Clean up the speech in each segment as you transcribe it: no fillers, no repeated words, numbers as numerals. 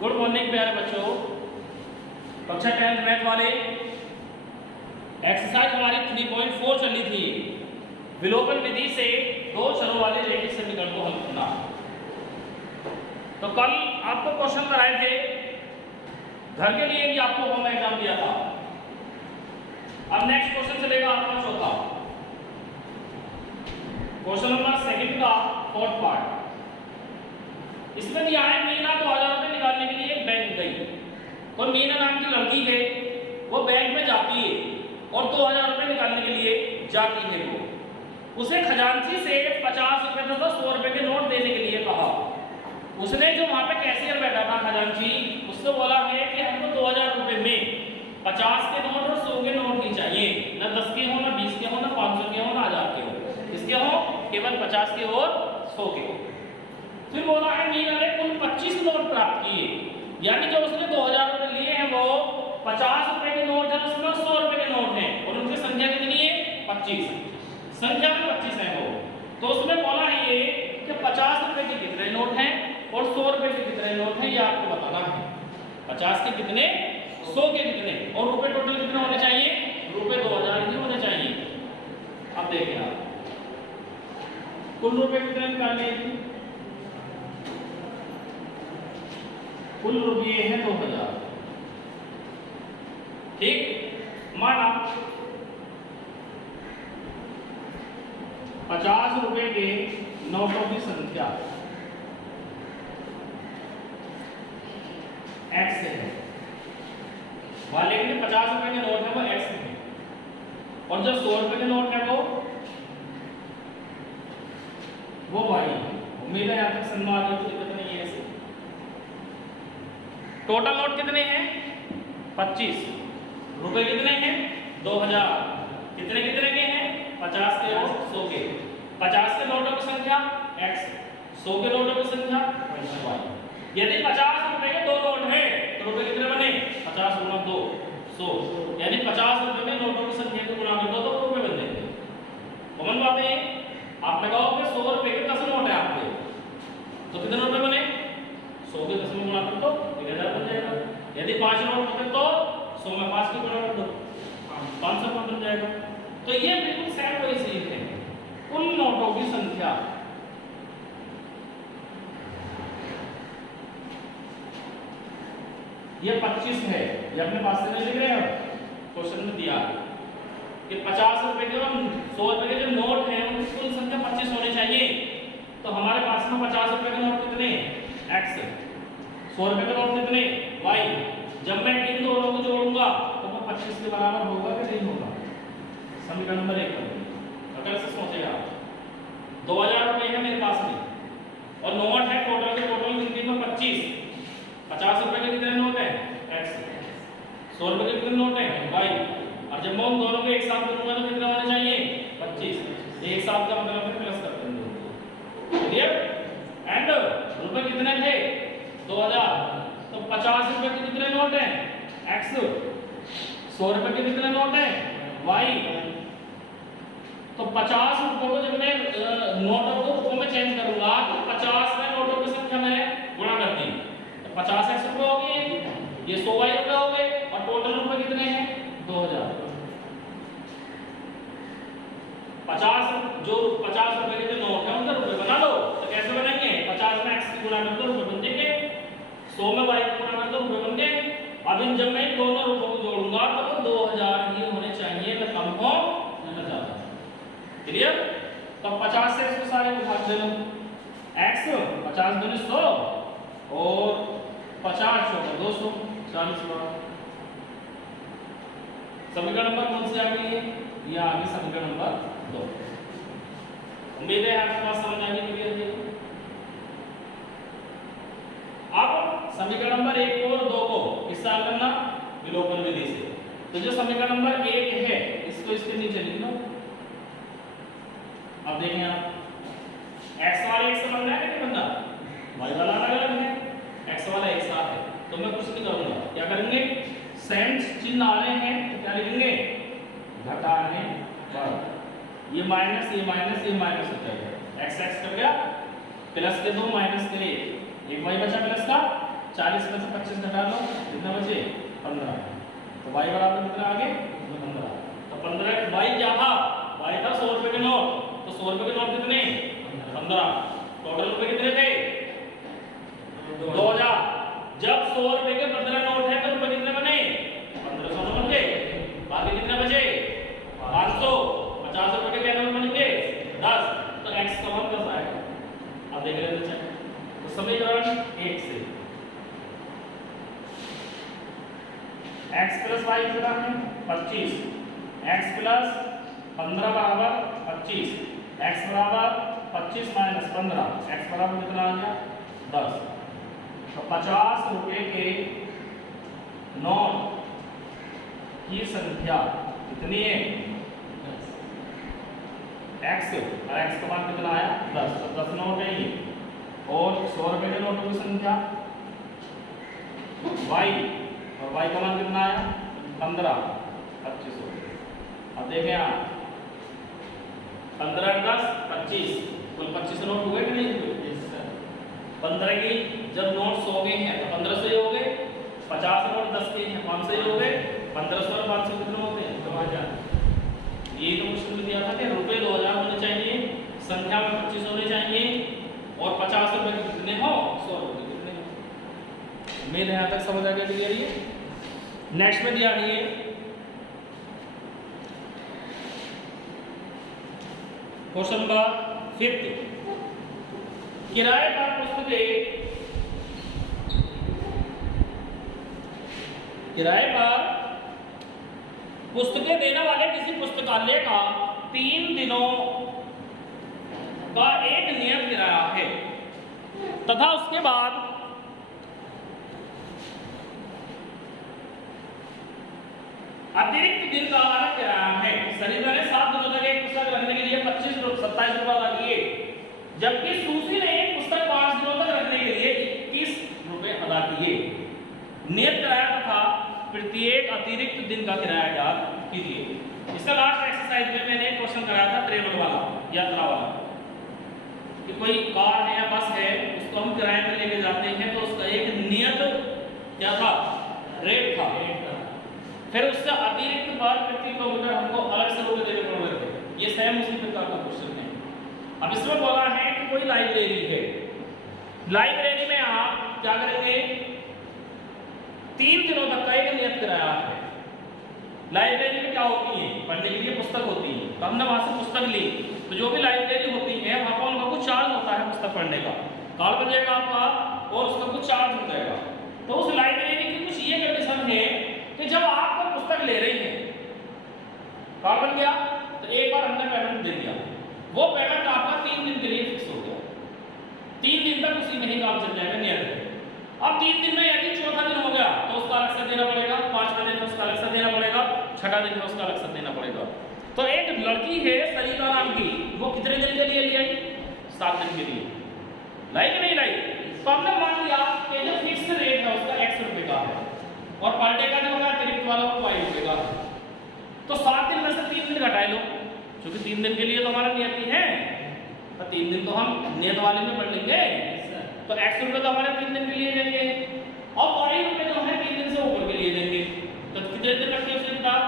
Good morning प्यारे बच्चों। कक्षा 10 मैथ वाले एक्सरसाइज हमारी 3.4 चली थी। विलोपन विधि से दो चरों वाले रैखिक समीकरण को हल करना। तो कल आपको क्वेश्चन कराए थे, घर के लिए भी आपको होम एग्जाम दिया था। अब नेक्स्ट क्वेश्चन चलेगा आपका चौथा, क्वेश्चन नंबर सेकंड का फोर्थ पार्ट। इसमें दिया है मीना 2000 रुपए निकालने के लिए बैंक गई। तो मीना नाम की लड़की है, वो बैंक में जाती है और 2000 रुपए निकालने के लिए जाती है। वो उसे खजांची से 50 रुपए तथा 100 रुपए के नोट देने के लिए कहा। उसने जो वहां पे कैशियर बैठा था खजांची, उससे बोला है कि हमको 2000 रुपए में 50 के नोट और 100 के नोट ही चाहिए, ना 10 के हो, ना 20 के हो, ना 500 के हो, ना 1000 के हो। किसके हो? केवल 50 के और 100 के हो। फिर बोला है मीना ने कुल 25 नोट प्राप्त किए, यानी जो उसने 2000 रुपए लिए हैं वो 50 रुपए के नोट है, उसमें 100 रुपए के नोट हैं और उनकी संख्या कितनी है? 25। संख्या में 25 है वो। तो उसमें बोला है ये कि 50 रुपए के कितने नोट हैं और 100 रुपए के कितने नोट हैं, ये आपको बताना है। 50 के कितने, 100 के कितने, और रुपए टोटल कितने होने चाहिए? रुपए 2000 ही होने चाहिए। अब देखें आप कुल रुपए कितने निकालने हैं। कुल रुपये हैं 2000। ठीक, माना 50 रुपए के नोटों की संख्या x है, वाले के 50 रुपए के नोट है वो x है, और जो 100 रुपए के नोट है वो y है। उम्मीद है यहाँ तक समझ आ गई, तो दिक्कत नहीं है। ऐसे टोटल नोट कितने हैं? 25। रुपए कितने हैं? 2000। कितने कितने के हैं? 50 के और 100 के। 50 के नोटों की संख्या x, 100 के नोटों की संख्या y। यदि 50 रुपए के दो नोट हैं तो रुपए कितने बने? 50 गुणा 2 100, यानी 50 रुपए में नोटों की संख्या को गुणा कर दो तो रुपए बन जाएंगे। कॉमन बात है। आपने कहा कि 100 रुपए के 10 नोट है आपके, तो कितने रुपए बने? 100 के 10 में गुणा कर दो 1000 बन जाएगा। यदि 5 नोट होते तो 100 में 5 के गुणा कर दो 500 बन जाएगा। तो ये बिल्कुल सेम वही चीज है। कुल नोटों की संख्या ये 25 है, ये अपने पास से नहीं लिख रहे हैं, क्वेश्चन में दिया कि 50 रुपए के और 100 रुपए के जो नोट हैं उनकी कुल संख्या 25 होनी चाहिए। तो हमारे पास में 50 रुपए के नोट कितने? x, 100 रुपए के नोट कितने? y। जब मैं इन दोनों को जोड़ूंगा तो वो 25 के बराबर होगा कि नहीं होगा? समीकरण नंबर 1 पर अगर से सोचे आप 2000 रुपए है मेरे पास में और नोट है टोटल के टोटल गिनती में 25। 50 रुपए के कितने नोट हैं? x। 100 रुपए के कितने नोट हैं? y। और जब मैं उन दोनों को एक साथ करूंगा तो कितना होना चाहिए? 25। एक साथ का मतलब है प्लस कर देंगे। क्लियर? एंड रुपए कितने थे? 2000। तो 50 रुपए के कितने नोट हैं? x। 100 रुपए के कितने नोट हैं? y। तो 50 रुपए को जब मैं नोटों को रुपयों में चेंज करूंगा तो 50 में नोटों की संख्या मैंने गुणा कर दी, तो 50 x रुपए हो गए, ये 100 y रुपए हो गए, और टोटल रुपए कितने हैं? 2000। 50 जो 50 रुपए के जो नोट है उनके रुपए बना लो। तो कैसे बनेंगे? 50 में x की गुणा कर दो रुपए बन जाएंगे, 100 में y की गुणा कर दो रुपए बन गए। अब इन जब मैं दोनों रुपयों को जोड़ूंगा तो वो 2000 ही होने चाहिए, न कम हो न ज्यादा। क्लियर? तो 50 से इसको सारे को भाग दे लो। x 50 दूनी 100 और 50 चौका 200, 40 बार। समीकरण नंबर कौन सी आ गई है? ये आ गई समीकरण नंबर 2। उम्मीद है आपके पास समझ आ गई, क्लियर है। अब समीकरण नंबर 1 और 2 को किससे हल करना? विलोपन विधि से। तो जो समीकरण नंबर 1 है इसको इसके नीचे लिख लो। अब देखें आप, x वाला एक से बन रहा है कि नहीं बन रहा? y वाला अलग अलग है, x वाला एक साथ है। तो मैं कुछ नहीं करूंगा, क्या करेंगे? सेंस चिन्ह आ रहे हैं तो क्या लिखेंगे? घटाने पर। ये माइनस हो जाएगा, x x कर गया, प्लस के 2 माइनस के 1, एक y बचा प्लस का, 40 में से 25 घटा लो, कितना बचे 15। तो y बराबर कितना आ गए 15। तो 15 y क्या था, y था 100 रुपए के नोट। तो 100 रुपए के नोट कितने 15। टोटल रुपए कितने थे 2000। जब 100 रुपए के 15 नोट है तो रुपए कितने बने 1500 बन गए। बाकी कितने बचे 500। 50 रुपए के क्या नोट बनेंगे 10। तो x का मान 10 आएगा। अब देख लेते हैं तो समीकरण 1 से x प्लस y कितना है 25। x प्लस 15 बराबर 25। x बराबर 25 माइनस 15। x बराबर कितना आ गया 10। तो 50 रुपए के नोट की संख्या कितनी है x, और x का मान कितना आया 10। तो 10 नोट है ये। और 100 रुपए के नोटों की संख्या y, और y का मान कितना आया 15 25 हो गए। अब देखें आप 15 10 25 कुल 25 नोट हुए कि नहीं हुए। 15 की जब नोट 100 के हैं तो 1500 ही हो गए। 50 नोट 10 के हैं 500 ही हो गए। 1500 और 500 कितने होते हैं 2000। ये तो क्वेश्चन दिया था कि रुपए 2000 होने चाहिए, संख्या में 25 होने चाहिए, और 50 रुपए के कितने हो 100 रुपए कितने हो। मेरे यहाँ तक समझ आ गया क्लियर। ये नेक्स्ट में दिया है ये क्वेश्चन नंबर 50। किराए पर पुस्तकें, किराए पर पुस्तकें देने वाले किसी पुस्तकालय का 3 दिनों का एक नियत किराया है तथा उसके बाद अतिरिक्त दिन का अलग किराया है। सरिता ने 7 दिनों तक एक पुस्तक रखने के लिए 27 रुपए अदा किए, जबकि सूसी ने एक पुस्तक 5 दिनों तक रखने के लिए 21 रुपए अदा किए। नियत किराया तथा प्रत्येक अतिरिक्त दिन का किराया ज्ञात कीजिए। इसका लास्ट एक्सरसाइज में मैंने एक क्वेश्चन कराया था ट्रेवल वाला, यात्रा वाला, कि कोई कार है या बस है उसको हम किराए पर लेके जाते हैं तो उसका एक नियत क्या था रेट था। फिर उससे अतिरिक्त पर प्रति किलोमीटर हमको अलग से रुपए देने पड़ रहे थे। ये सेम उसी प्रकार का क्वेश्चन है। अब इसमें बोला है कि कोई लाइब्रेरी है, लाइब्रेरी में आप क्या करेंगे 3 दिनों तक का एक नियत किराया है। लाइब्रेरी में क्या होती है पढ़ने के लिए पुस्तक होती है, तो हमने वहां से पुस्तक ली तो जो भी लाइब्रेरी होती है वहां पर उनका कुछ चार्ज होता है पुस्तक पढ़ने का, कार्ड बन जाएगा आपका और उसका कुछ चार्ज हो जाएगा। तो उस लाइब्रेरी की कुछ ये कंडीशन है कि जब आप कोई पुस्तक ले रही हैं, कार्ड बन गया तो एक बार हमने पेमेंट दे दिया, वो पेमेंट आपका 3 दिन के लिए फिक्स हो गया। 3 दिन तक उसी में ही काम चल जाएगा नियत। अब 3 दिन में यदि चौथा दिन हो गया तो उसका अलग से देना पड़ेगा, 5वें दिन में उसका अलग से देना पड़ेगा, 6ठा दिन में उसका अलग से देना पड़ेगा। तो एक लड़की है सरिता नाम की, वो कितने दिन के लिए ली आई 7 दिन के लिए लाई कि नहीं लाई। तो हमने मान लिया कि जो फिक्स रेट है उसका 100 रुपए का है और पर डे का जो होगा अतिरिक्त वाला वो 5 रुपए का। तो 7 दिन में से 3 दिन घटाए लो, क्योंकि 3 दिन के लिए तो हमारा नियत ही है, तो 3 दिन तो हम नियत वाले में पढ़ लेंगे। तो 100 रुपए तो हमारे 3 दिन के लिए देंगे और 5 रुपए तो हमें 3 दिन से ऊपर के लिए देंगे। तो कितने दिन रखे उसने किताब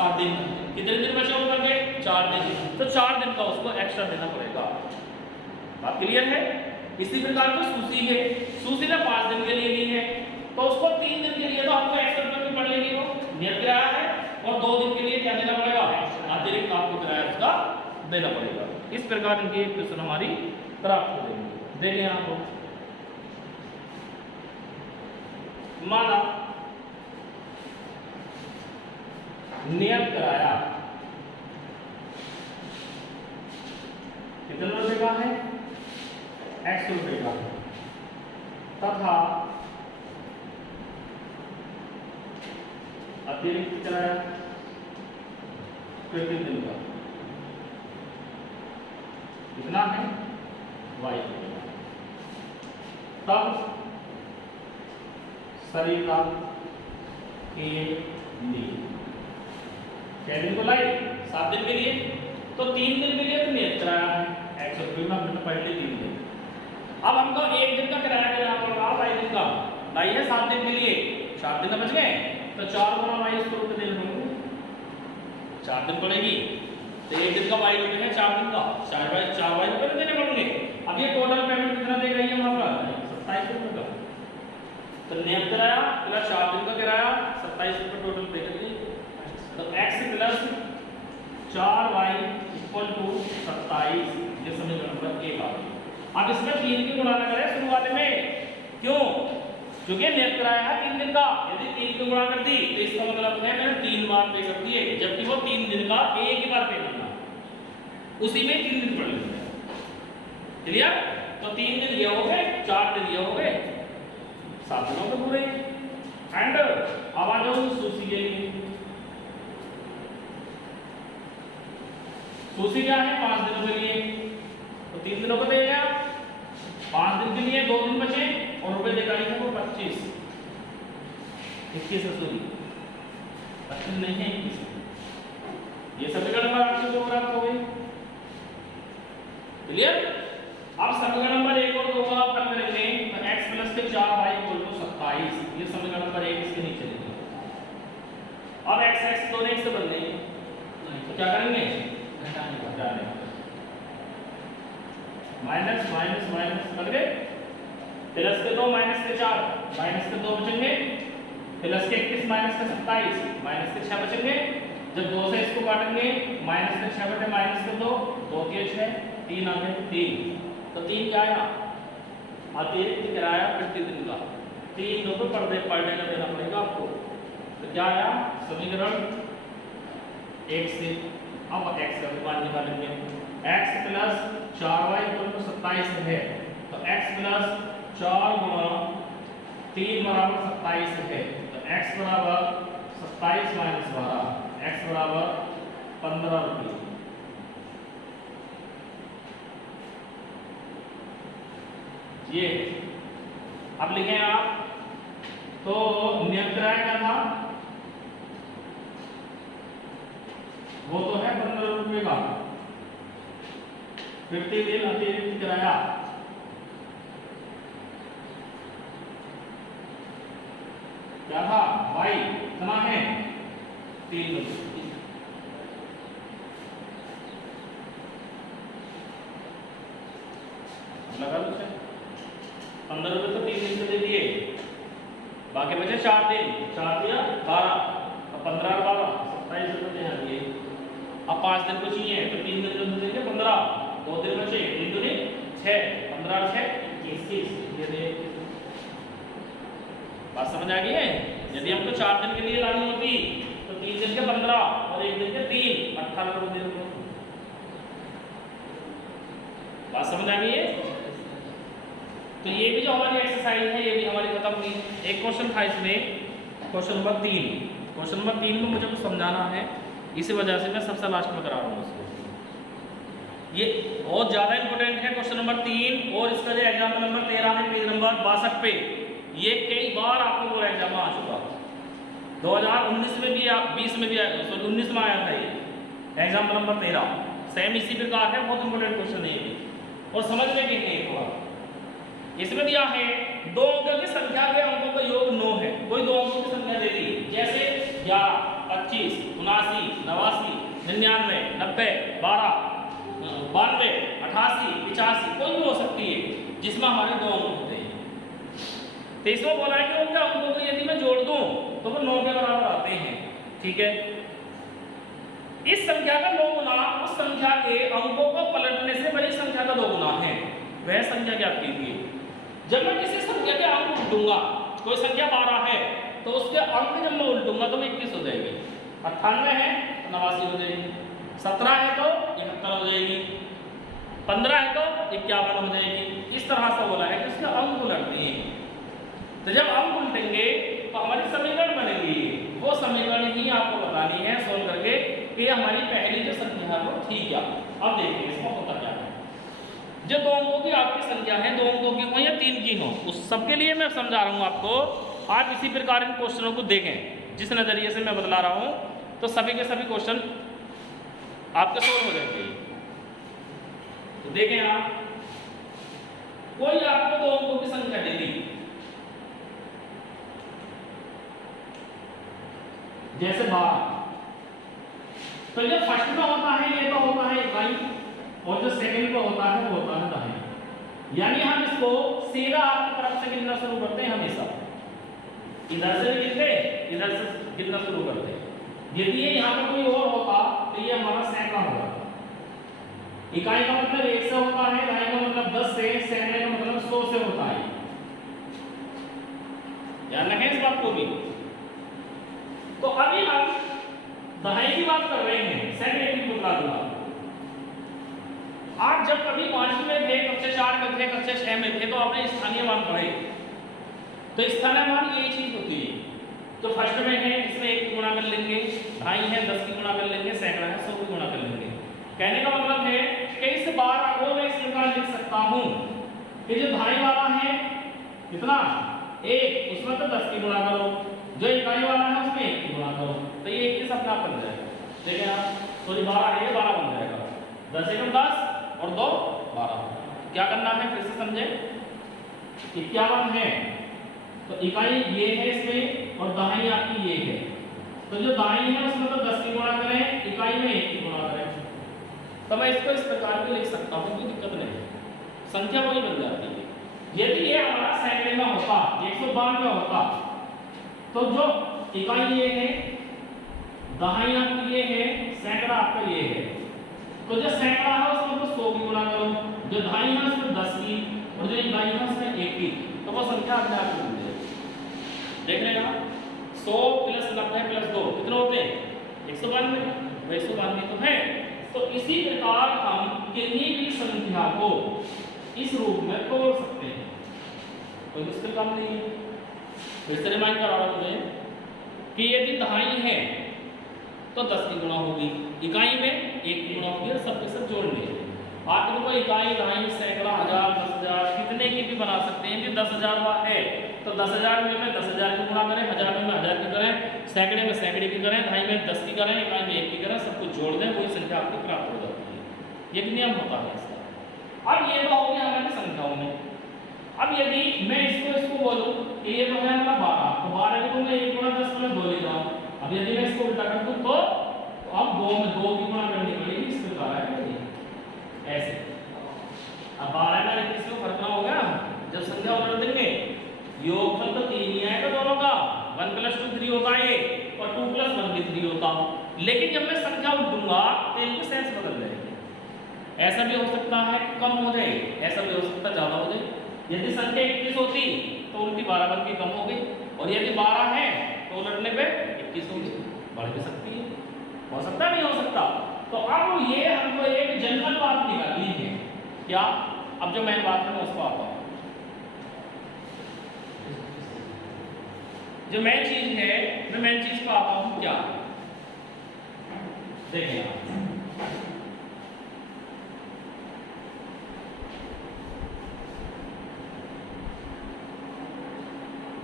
7 दिन। कितने दिन बचे ऊपर के 4 दिन, तो 4 दिन का उसको एक्स्ट्रा देना पड़ेगा। बात क्लियर है। इसी प्रकार का सूसी है, सूसी ने 5 दिन के लिए ली है तो उसको 3 दिन के लिए तो हमको 100 रुपए में पड़ लेगी, वो नियत किराया है, और 2 दिन के लिए क्या देना पड़ेगा अतिरिक्त आपको किराया उसका देना पड़ेगा। इस प्रकार इनकी क्वेश्चन हमारी प्राप्त हो जाएंगे। देखें आप लोग, माना नियत किराया कितने रुपए का है 100 रुपए का तथा अतिरिक्त किराया प्रति दिन का कितना है y। तब सरिता के लिए दिन को लाई 7 दिन के लिए, तो 3 दिन के लिए तो नियत किराया है 100 रुपये में हमने पढ़ ली 3 दिन। अब हमको 1 दिन का किराया देना पड़ रहा 5 दिन का, लाई है 7 दिन के लिए, 7 दिन बच गए, तो 4 गुना वाई इसको रुपये देने पड़ेंगे, 4 दिन पड़ेगी, तो 1 दिन का वाई रुपये है 4 दिन का, 4 वाई रुपये देने पड़ेंगे। अब ये टोटल पेमेंट कितना देगा ये हमारा 27 रुपये का, तो नियम किराया प्लस 4 दिन का किराया 27 रुपये टोटल पे कर दिए। तो x plus 4y equal to 27, ये समीकरण नंबर 1 आ गई। अब इसमें 3 की गुणा ना करें शुरू वाले में, क्यों? क्योंकि नियत किराया है 3 दिन का, यदि 3 की गुणा कर दी तो इसका मतलब है मैंने 3 बार पे कर दिए, जबकि वो 3 दिन का एक ही बार पे करना, उसी में 3 दिन पड़ लेते हैं। क्लियर? तो 3 दिन ये हो गए, 4 दिन ये हो गए, 7 दिनों के पूरे। एंड अब आ जाओ सूसी के लिए। सूसी क्या है? 5 दिनों के लिए, तो 3 दिनों को देगा, 5 दिन के लिए 2 दिन बचे और रुपए देगा ही है वो 25, 21 सूरी 25 नहीं है 21। ये समीकरण नंबर आपके दो प्राप्त हो गई। क्लियर? अब समीकरण नंबर 1 और 2 को आप हल करेंगे तो x प्लस के 4y इक्वल टू 27, ये समीकरण नंबर 1 इसके नीचे लिखिए। अब x दोनों एक से बदलेंगे, तो क्या करेंगे? घटाने, माइनस माइनस माइनस कर गए, प्लस के 2 माइनस के 4, माइनस के 2 बचेंगे, प्लस के 21 माइनस के 27, माइनस के 6 बचेंगे। जब 2 से इसको काटेंगे माइनस के 6 बटे माइनस के 2, 2 के 6, 3 आ गए 3, तो 3 क्या आया? अतिरिक्त किराया प्रति दिन का 3 रुपये पर डे का देना पड़ेगा आपको। तो क्या आया? समीकरण 1 से अब x का मान निकालेंगे, x plus 4y equal to 27 है, तो x प्लस 4 गुणा 3 बराबर 27 है, तो x बराबर 27 माइनस 12, x बराबर 15 रुपये। ये अब लिखें आप, तो नियत किराया क्या था? वो तो है 15 रुपये का प्रतिदिन अतिरिक्त किराया, क्या था? y कितना है? 3 रुपये। लगा लो 15 रुपये तो 3 दिन से दे दिए, बाकी बचे 4 दिन, 4 दिया 12, और 15 और 12 27 रुपये यहाँ दिए। अब 5 दिन को चाहिए तो 3 दिन जो देंगे 15, 2 दिन बचे 3 दूनी 6, 15 और 6 21, ये दे। बात समझ आ गई है? यदि हमको 4 दिन के लिए लानी होती तो 3 दिन के 15 और 1 दिन के 3, 18 रुपये दे। बात समझ आ गई है? तो ये भी जो हमारी एक्सरसाइज है ये भी हमारी खत्म हुई। एक क्वेश्चन था इसमें, क्वेश्चन नंबर 3। क्वेश्चन नंबर 3 में मुझे कुछ समझाना है, इसी वजह से मैं सबसे लास्ट में करा रहा हूँ इसको। ये बहुत ज़्यादा इंपॉर्टेंट है क्वेश्चन नंबर 3, और इसका जो एग्जाम नंबर 13 है पेज नंबर 62 पे, ये कई बार आपको बोला एग्जाम आ चुका, 2019 में भी 20 में भी 19 में आया था ये एग्जाम नंबर 13, सेम इसी प्रकार है, बहुत इंपॉर्टेंट क्वेश्चन है ये, और समझने के लिए थोड़ा। इसमें दिया है 2 अंकों की संख्या के अंकों का योग 9 है, कोई 2 अंकों की संख्या दे दी, जैसे 11, 25, 79, 89, 99, 90, 12, 92, 88, 85, कोई भी हो सकती है जिसमें हमारे 2 अंक होते हैं। तो इसमें बोला है कि उनके अंकों को यदि मैं जोड़ दूं तो वो 9 के बराबर आते हैं। ठीक है, इस संख्या का 9 गुना उस संख्या के अंकों को पलटने से बड़ी संख्या का 2 गुना है, वह संख्या ज्ञात कीजिए। जब मैं किसी संख्या के अंक उल्टूंगा, कोई संख्या 12 है तो उसके अंक जब मैं उल्टूंगा तो 21 हो जाएगी, 98 है तो 89 हो जाएगी, 17 है तो 71 हो जाएगी, 15 है तो 51 हो जाएगी। इस तरह से बोला है कि उसके अंक उलटने हैं। तो जब अंक उल्टेंगे तो हमारी समीकरण बनेगी, वो समीकरण ही आपको बतानी है सोल्व करके कि हमारी पहली जो संख्या है वो ठीक है। अब देखिए इसमें होता क्या है, जो 2 अंकों की आपकी संख्या है, 2 अंकों की हो या 3 की हो, उस सबके लिए मैं समझा रहा हूँ आपको। आप इसी प्रकार इन क्वेश्चनों को देखें, जिस नज़रिए से मैं बतला रहा हूँ, तो सभी के सभी क्वेश्चन आपके सोल्व हो जाएंगे। तो देखें आप, कोई आपको 2 अंकों की संख्या दे दी, जैसे 12। तो जो फर्स्ट में होता है ये तो होता है इकाई, और जो सेकंड में होता है वो होता है दहाई। यानी हम इसको सीधा आपकी तरफ से गिनना शुरू करते हैं हमेशा, इधर से भी गिनते इधर से गिनना शुरू करते हैं। यदि ये यहाँ पर कोई और होता तो ये हमारा सैकड़ा होगा। इकाई का मतलब 1 से होता है, दहाई का मतलब 10 से, सैकड़े का मतलब 100 से होता है। ध्यान रखें इस बात को भी। तो अभी हम दहाई की बात कर रहे हैं, सैकड़े की बता दूंगा। आप जब कभी 5वीं में थे, कक्षा 4 में थे, कक्षा 6 में थे, तो आपने स्थानीय मान पढ़े। तो स्थानीय मान ये चीज होती है, तो फर्स्ट में है इसमें 1 की गुणा कर लेंगे, दहाई है 10 की गुणा कर लेंगे, सैकड़ा है 100 की गुणा कर लेंगे। कहने का मतलब है कि इस बार को मैं इस प्रकार लिख सकता हूं कि जो दहाई वाला है कितना 1, उसमें तो 10 की गुणा करो, जो इकाई वाला है उसमें 1 की गुणा करो, तो ये 21 अपने आप बन जाएगा। देखिए आप, तो ये 12 है, 12 बन जाएगा, 10 एकम 10 और 2 12। क्या करना है फिर से समझे, 51 है तो इकाई ये है इसमें और दहाई आपकी ये है, तो जो दहाई है उसमें तो 10 की गुणा करें, इकाई में 1 की गुणा करें। तो मैं इसको इस प्रकार से लिख सकता हूं, कोई दिक्कत नहीं, संख्या वही बन जाती है। यदि ये हमारा सैकड़े में होता, 192 होता, तो जो इकाई ये है, दहाई आपकी ये है, सैकड़ा आपका ये है, तो जो सैकड़ा है उसमें तो 100 की गुणा करो, जो दहाई है उसमें 10 की और जो इकाई है उसमें 1 की, तो वो संख्या अपने आप बन जाएगी। देख लेना 100 प्लस 90 प्लस 2 कितने होते हैं 192, 192 तो है। तो इसी प्रकार हम किसी भी संख्या को इस रूप में तोड़ सकते हैं, कोई मुश्किल काम नहीं है। फिर से रिमाइंड करा रहा हूं मैं कि यदि दहाई है तो 10 की गुणा होगी, इकाई में 1 की गुणा होगी और सबके सब जोड़ लेंगे। आप इनको इकाई, दहाई, सैकड़ा, हजार, 10,000 कितने की भी बना सकते हैं। कि 10,000 हुआ है तो 10,000 में 10,000 की गुणा करें, हजार में 1000 की करें, सैकड़े में सैकड़े की करें, दहाई में 10 की करें, इकाई में 1 की करें, सब कुछ जोड़ दें, वही संख्या आपकी प्राप्त हो जाती है। ये नियम होता है इसका। अब ये तो हो गया हमारी संख्याओं में। अब यदि मैं इसको बोलूं कि ये तो है हमारा 12, तो 12 को मैं 1 गुणा 10 में 2 ले जाऊं। अब यदि मैं इसको उल्टा कर दूं तो अब 2 में 2 की गुणा करने के लिए इस प्रकार है ऐसे। अब 12 में 21 को फर्क ना होगा, जब संख्या उलट देंगे योगफल तो 3 ही आएगा दोनों का, 1 + 2 3 होता है और 2 + 1 भी 3 होता। लेकिन जब मैं संख्या उल्टूंगा तो इनके सेंस बदल जाएंगे। ऐसा भी हो सकता है कि कम हो जाए, ऐसा भी हो सकता है ज्यादा हो जाए। यदि संख्या 21 होती तो उल्टी 12 बन के कम हो गई, और यदि 12 है तो उलटने पे 21 होगी, बढ़ भी सकती है, हो सकता नहीं हो सकता। तो अब ये हमको एक जनरल बात निकालनी है क्या। अब जो मेन बात है मैं उसको आता हूं। जो मेन चीज है मैं मेन चीज पर आता हूं क्या, देखिए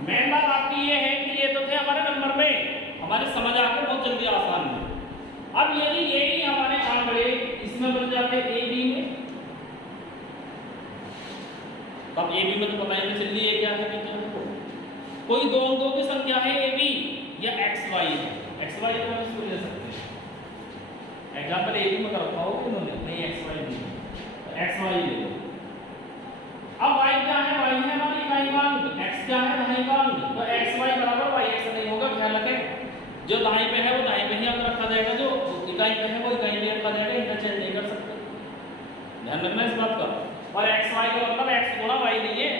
मेन बात आपकी ये है कि ये तो थे हमारे नंबर में, हमारे समझ आके बहुत जल्दी आसान है। अब यदि ये ही हमारे आंकड़े इसमें बन जाते ए बी में, तब ए बी में तो पता ही नहीं चल रही है क्या है क्या है। कोई दो अंकों की संख्या है ए बी या एक्स वाई है, एक्स वाई तो हम इसको ले सकते हैं। एग्जांपल ए बी में करता हो उन्होंने नहीं एक्स वाई नहीं, तो एक्स वाई ले लो। अब y क्या है, y है हमारी इकाई मान, x क्या है दहाई मान, तो xy बराबर yx नहीं होगा। ख्याल रखें जो दाएं पे है वो दाएं पे ही अब रखा जाएगा, जो इकाई पे है वो इकाई में रखा जाएगा, इंटरचेंज नहीं कर सकते, ध्यान रखना इस बात का। और xy का मतलब x गुणा y नहीं है।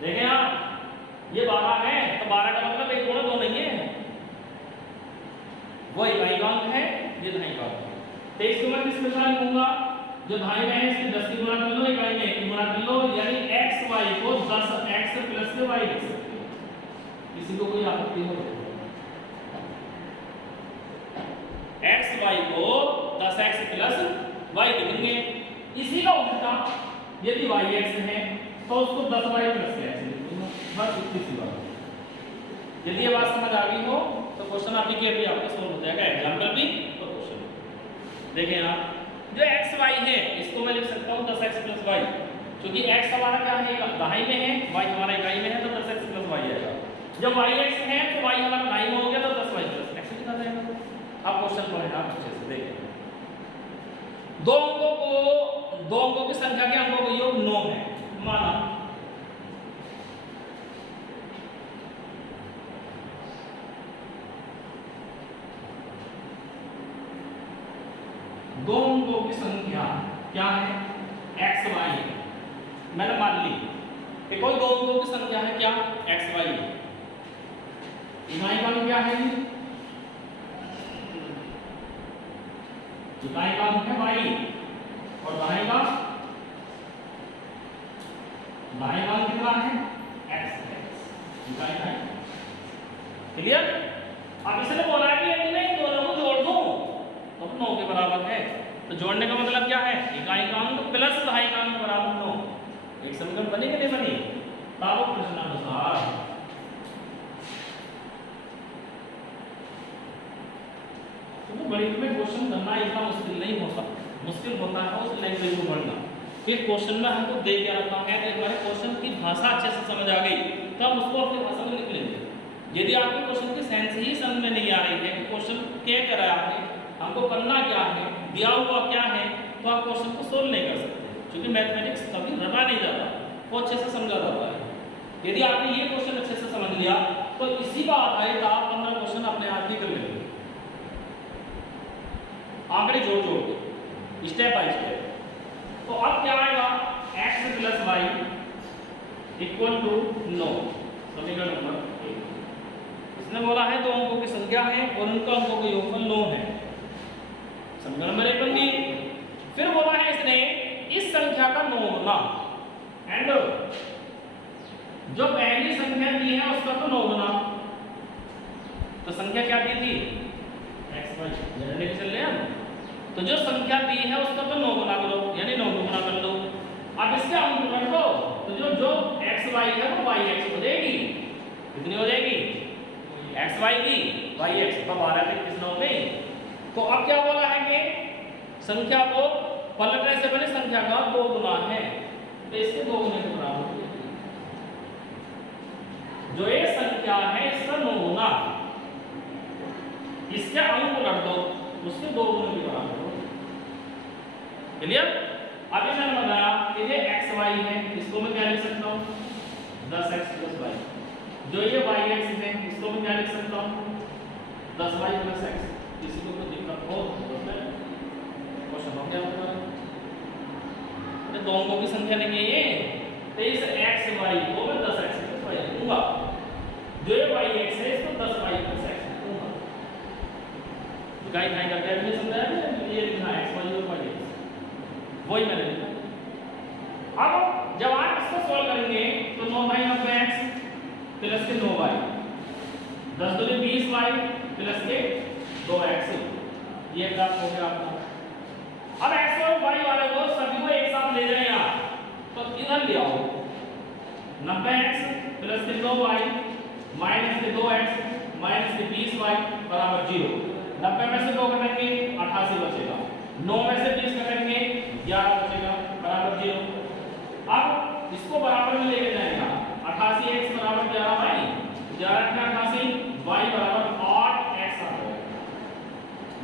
देखें आप ये 12 है तो 12 का मतलब 1 गुणा 2 नहीं है, वो इकाई का अंक है, ये दहाई का अंक है। तो इसको मैं किस प्रकार लिखूंगा, जो दहाई में है इसकी 10 की गुणा कर लो, इकाई में 1 की गुणा कर लो, यानी xy को 10x प्लस y लिख सकते हो। किसी को कोई आपत्ति हो तो xy को 10x प्लस y लिखेंगे। इसी का उल्टा यदि yx है तो उसको 10y प्लस x लिखूंगा, बस इतनी सी बात। यदि ये बात समझ आ गई हो तो क्वेश्चन आपकी के भी आपका सॉल्व हो जाएगा, एग्जांपल भी तो क्वेश्चन। देखें आप जो x y है इसको मैं लिख सकता हूं 10x प्लस y, क्योंकि x हमारा क्या है दहाई में है, y हमारा इकाई में है, तो 10x प्लस y आएगा। जब yx है तो y हमारा दाईं में हो गया तो 10y प्लस आ जाएगा। अब क्वेश्चन पढ़े आप अच्छे से देखें। दो अंकों की संख्या के अंकों का योग 9 है। माना दो अंकों की संख्या क्या है? x y। मैंने मान ली कि कोई दो अंकों की संख्या है क्या? x y। इकाई मान क्या है? इकाई मान है y और दाएं मान कितना है? x। इकाई है। क्लियर? अब इसने बोला है कि यदि मैं इन दोनों को जोड़ दूं तो 9 के बराबर है। तो जोड़ने का मतलब क्या है? इकाई का अंक प्लस दहाई का अंक बराबर 9। एक समीकरण बनी कि नहीं बनी? ताबो प्रश्नानुसार तो गणित में क्वेश्चन करना इतना मुश्किल नहीं होता। मुश्किल होता है उस लैंग्वेज को पढ़ना। फिर क्वेश्चन में हमको दे क्या रखा है कि हमारे क्वेश्चन की भाषा अच्छे से समझ आ गई तो हम उसको अपनी भाषा में लिख लेंगे। यदि आपको क्वेश्चन की सेंस ही समझ में नहीं आ रही है कि क्वेश्चन क्या कर रहा है, हमको करना क्या है, दिया हुआ क्या है, तो आप क्वेश्चन को सोल्व नहीं कर सकते। क्योंकि मैथमेटिक्स कभी रटा नहीं जाता, वो अच्छे से समझा जाता है। यदि आपने ये क्वेश्चन अच्छे से समझ लिया तो इसी का आधारित आप 15 क्वेश्चन अपने आप ही कर लेंगे, आंकड़े जोड़ जोड़ के, स्टेप बाय स्टेप। तो अब क्या आएगा? x plus y equal to 9। समीकरण नंबर 1। इसने बोला है दो अंकों की संख्या है और उनका अंकों का योगफल 9 है। समीकरण नंबर 1 बन गई। फिर बोला है इसने इस संख्या का 9 गुना एंड जो पहली संख्या दी है उसका तो 9 गुना। तो संख्या क्या दी थी? x y। जनरली चल रहे हैं। तो जो संख्या दी है उसका तो 9 गुना करो, यानी 9 गुना कर लो। अब इसके अंक कर दो तो जो x y है वो y x हो जाएगी। कितनी हो जाएगी? x y की y x। अब 12 तक कितना हो गई? तो अब क्या बोला है कि संख्या को पलटने से पहले संख्या का 2 गुना है, तो इसके 2 गुने के बराबर हो जाएगी। जो ये संख्या है इसका 9 गुना, इसके अंक रख दो, उसके 2 गुने के बराबर हो। क्लियर? अभी मैंने बताया कि ये x y है, इसको मैं क्या लिख सकता हूँ? 10x plus y। जो ये y x है इसको मैं क्या लिख सकता हूँ? 10y plus x। किसी को कोई दिक्कत हो तो क्वेश्चन हो गया हमारा। दो अंकों की संख्या नहीं है ये, तो इस x y को मैं 10x प्लस y लिखूंगा। जो ये y x है इसको 10y प्लस x लिखूंगा। इकाई इकाई करके अभी समझाया ना, ये लिखना x y और y x, वही मैंने लिखा। अब जब आप इसको सॉल्व करेंगे तो 9/90x प्लस के 9y, 10 दूनी 20y प्लस के 2x, ये ग्राफ हो गया आपका। अब x और y वाले को सभी को एक साथ ले जाएं आप, तो इधर ले आओ। 90x प्लस के 9y माइनस के 2x माइनस के 20y बराबर 0। 90 में से 2 कटेंगे 88 बचेगा, 9 में से 20 कटेंगे 11 बचेगा बराबर 0। अब इसको बराबर में लेके जाएगा। 88x बराबर 11y, 11 × 88 y बराबर 8x आ गया।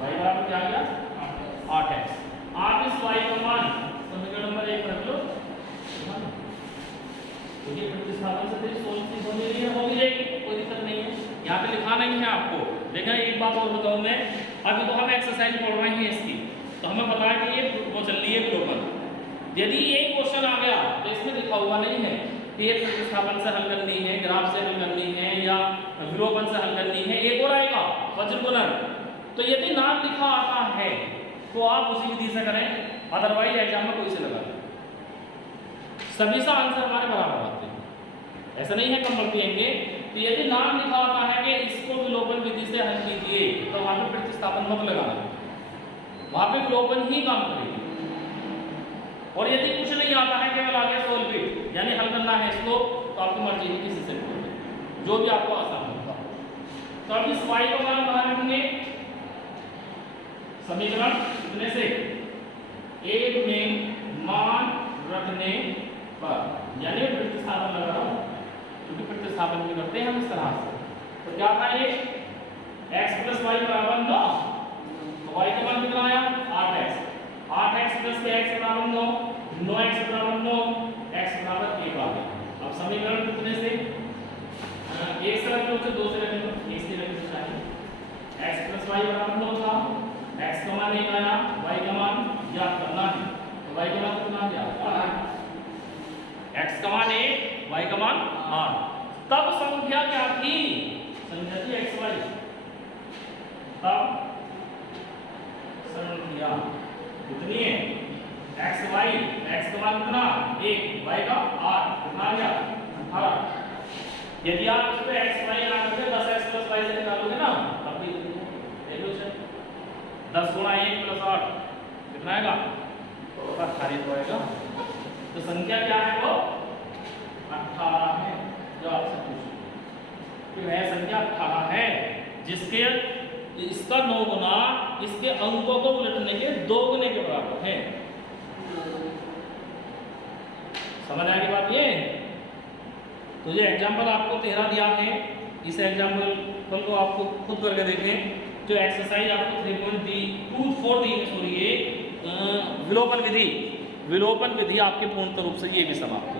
y बराबर क्या आ गया? 8x। 8 इस y का मान समीकरण नंबर 1 रख लो। क्योंकि प्रतिस्थापन से तेरी सोच की हो जाएगी, हो भी जाएगी, कोई दिक्कत नहीं है। यहाँ पे लिखा नहीं है आपको। लेकिन एक बात और बताऊँ मैं, अभी तो हम एक्सरसाइज पढ़ रहे हैं इसकी, तो हमें पता है कि ये वो चल रही है ग्लोबल। यदि ये क्वेश्चन आ गया तो इसमें लिखा हुआ नहीं है कि ये प्रतिस्थापन से हल करनी है, ग्राफ से हल करनी है या विलोपन से हल करनी है। एक और आएगा वज्र गुणन। तो यदि नाम लिखा आता है तो आप उसी विधि से करें, अदरवाइज एग्जाम में कोई से लगा दें। सभी सा आंसर हमारे बराबर आते हैं, ऐसा नहीं है कम पिएंगे। तो यदि नाम लिखा होता है कि इसको विलोपन विधि से हल कीजिए तो वहां पे प्रतिस्थापन मत लगाना, वहां पे विलोपन ही काम करेगी। और यदि कुछ नहीं आता है, केवल आगे सोल्व इट यानी हल करना है इसको, तो आपकी मर्जी है किसी से जो भी आपको आसान होगा। तो अब इस y को मान बाहर रखेंगे समीकरण कितने से? 1 में मान रखने पर, यानी प्रतिस्थापन लगा रहा हूं क्योंकि प्रतिस्थापन भी करते हैं हम इस तरह से। तो क्या था ये x प्लस वाई बराबर 9, तो y का मान कितना आया 8x, 8x प्लस x बराबर 9, 9x बराबर 9, x बराबर 1 आ गया। अब समीकरण कितने से एक से रखने से दो से रखने को एक से रखने चाहिए। x प्लस वाई बराबर 9 था, x का मान 1 आया, y का मान ज्ञात करना है, तो y का मान कितना आ गया 8, x का मान 1, y का मान 8। तब संख्या क्या थी, संख्या थी x y, तब संख्या कितनी है x y, x का मान कितना 1, y का 8, कितना आ गया 18। यदि आप इस पे x y ना करके 10x प्लस y से निकालोगे ना तब भी देख लो सर 10 गुणा 1 प्लस 8 कितना आएगा 18 तो आएगा। तो संख्या क्या है वो 18 है, जो आपसे पूछा कि वह संख्या 18 है जिसके इसका 9 गुना इसके अंकों को उलटने के 2 गुने के बराबर है। समझ आ गई बात ये। तो ये एग्जाम्पल आपको 13 दिया है, इस एग्जाम्पल को आपको खुद करके देखें। जो एक्सरसाइज आपको 3.24 दी है, सॉरी ये विलोपन विधि आपके पूर्णतः रूप से ये भी समाप्त है।